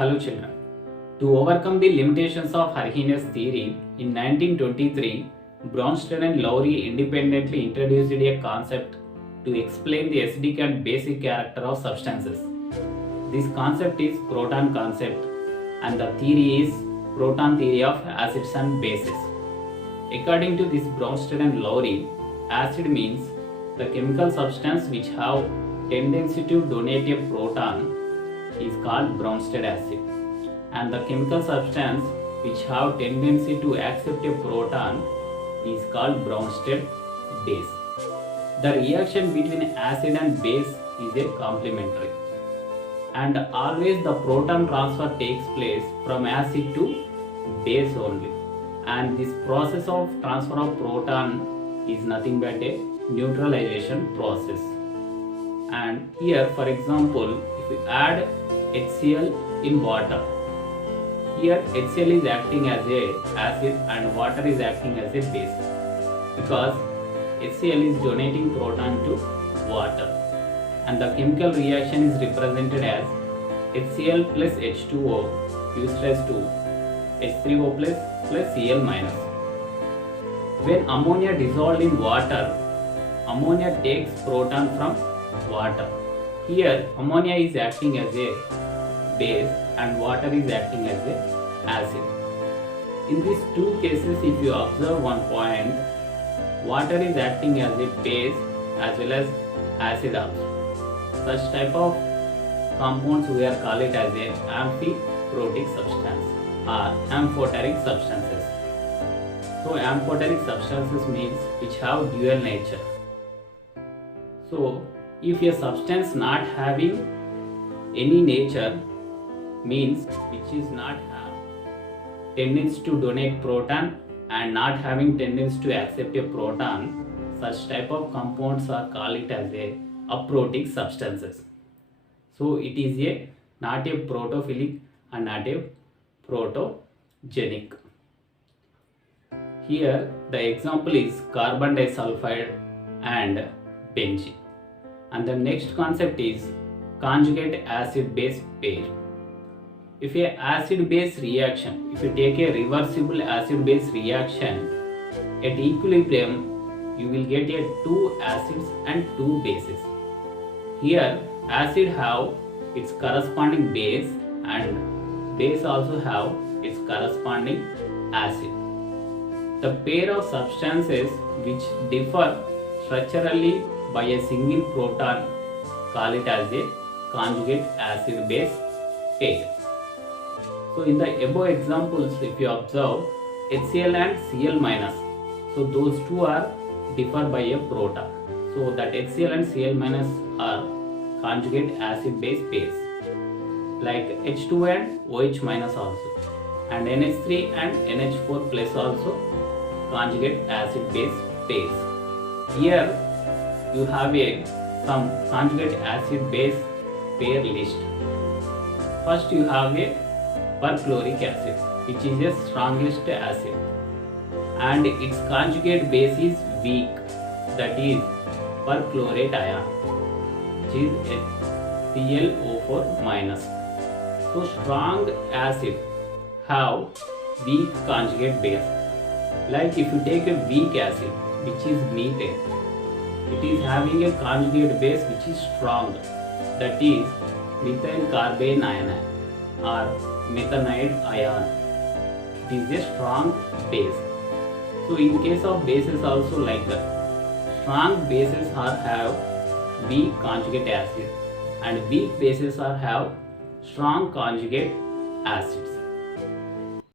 Hello children. To overcome the limitations of Arrhenius theory, in 1923, Bronsted and Lowry independently introduced a concept to explain the acidic and basic character of substances. This concept is proton concept and the theory is proton theory of acids and bases. According to this Bronsted and Lowry, acid means the chemical substance which have tendency to donate a proton is called Bronsted acid, and the chemical substance which have tendency to accept a proton is called Bronsted base. The reaction between acid and base is a complementary, and always the proton transfer takes place from acid to base only, and this process of transfer of proton is nothing but a neutralization process. And here, for example, if we add HCl in water, here HCl is acting as a acid and water is acting as a base, because HCl is donating proton to water, and the chemical reaction is represented as HCl plus H2O gives rise to H3O plus Cl minus. When ammonia dissolved in water, ammonia takes proton from water. Here ammonia is acting as a base and water is acting as a acid. In these two cases, if you observe one point, water is acting as a base as well as acid also. Such type of compounds we are call it as a amphiprotic substance or amphoteric substances. So amphoteric substances means which have dual nature. So if a substance not having any nature means which is not have tendency to donate proton and not having tendency to accept a proton, such type of compounds are called it as a aprotic substances. So it is a not a protophilic and not a protogenic. Here the example is carbon disulfide and benzene. And the next concept is conjugate acid base pair. If a acid base reaction, if you take a reversible acid base reaction at equilibrium, you will get a two acids and two bases. Here acid have its corresponding base and base also have its corresponding acid. The pair of substances which differ structurally by a single proton call it as a conjugate acid base pair. So in the above examples, if you observe HCl and Cl minus, so those two are differ by a proton. So that HCl and Cl minus are conjugate acid base pairs, like H2 and OH minus also, and NH3 and NH4 plus also conjugate acid base pairs. Here you have some conjugate acid base pair list. First you have a perchloric acid, which is the strongest acid, and its conjugate base is weak, that is perchlorate ion, which is ClO4 minus. So strong acid have weak conjugate base. Like if you take a weak acid, which is methane, it is having a conjugate base which is strong, that is methyl carbene ion or methanide ion. It is a strong base. So in case of bases also like that, strong bases are have weak conjugate acid and weak bases are have strong conjugate acids.